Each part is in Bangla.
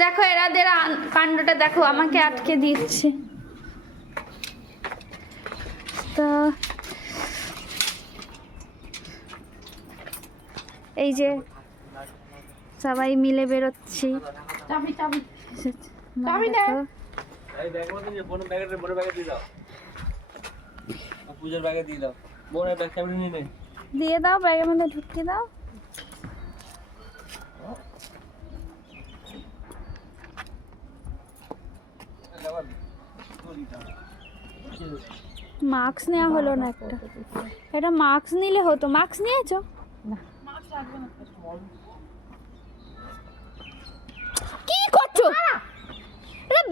দেখো এরাদের কাণ্ডটা দেখো, আমাকে আটকে দিচ্ছে। তো এই যে সবাই মিলে বেরোচ্ছি। দিয়ে দাও, ব্যাগের মধ্যে ঢুকিয়ে দাও। মাস্ক নেওয়া হলো না, একটা মাস্ক নিলে হতো। মাস্ক নিয়েছো? কি করছো?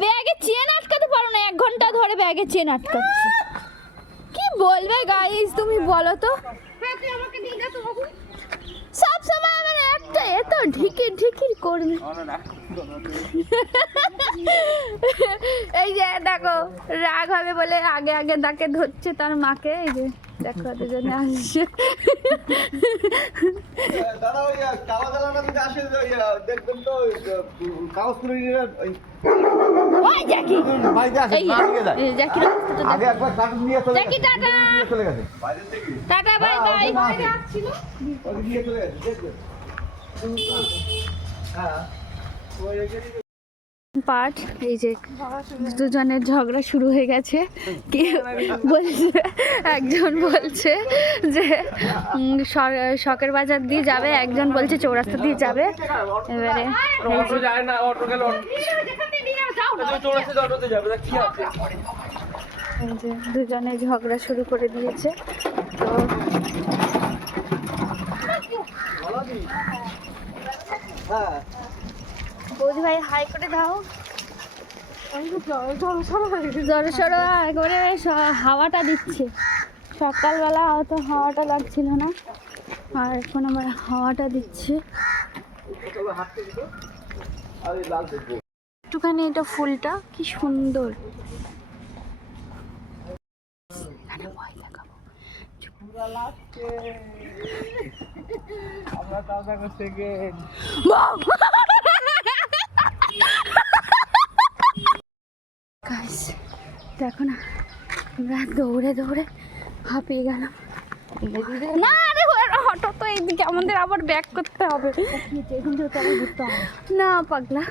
ব্যাগে চেন আটকাতে পারো না? 1 ঘন্টা ধরে ব্যাগে চেন আটকাচ্ছি। কি বলবে গাইস তুমি বলো তো? সব সময় আমার একটা এত ঢিকির ঢিকির করবে। এই যে দেখো রাগ হবে বলে আগে আগে তাকে ধরছে তার মাকে। এই যে দেখো দুজনে আসছে। Tata bye bye. পাঠ এই যে দুজনের ঝগড়া শুরু হয়ে গেছে। কি বলছে, একজন বলছে যে শখের বাজার দিয়ে যাবে, একজন বলছে চৌরাস্তা দিয়ে যাবে। এবারে দুজনে ঝগড়া শুরু করে দিয়েছে। তো বৌদি ভাই হাই করে দাও। জড়ো সড়ো একবারে হাওয়াটা দিচ্ছে। সকালবেলা হয়তো হাওয়াটা লাগছিল না, আর এখন আবার হাওয়াটা দিচ্ছে। একটুখানি এটা ফুলটা কি সুন্দর। দেখো না, আমরা দৌড়ে দৌড়ে হাঁপিয়ে গেলাম। না আরে হঠাৎ তো এইদিকে আমাদের আবার ব্যাক করতে হবে। না পাগলা।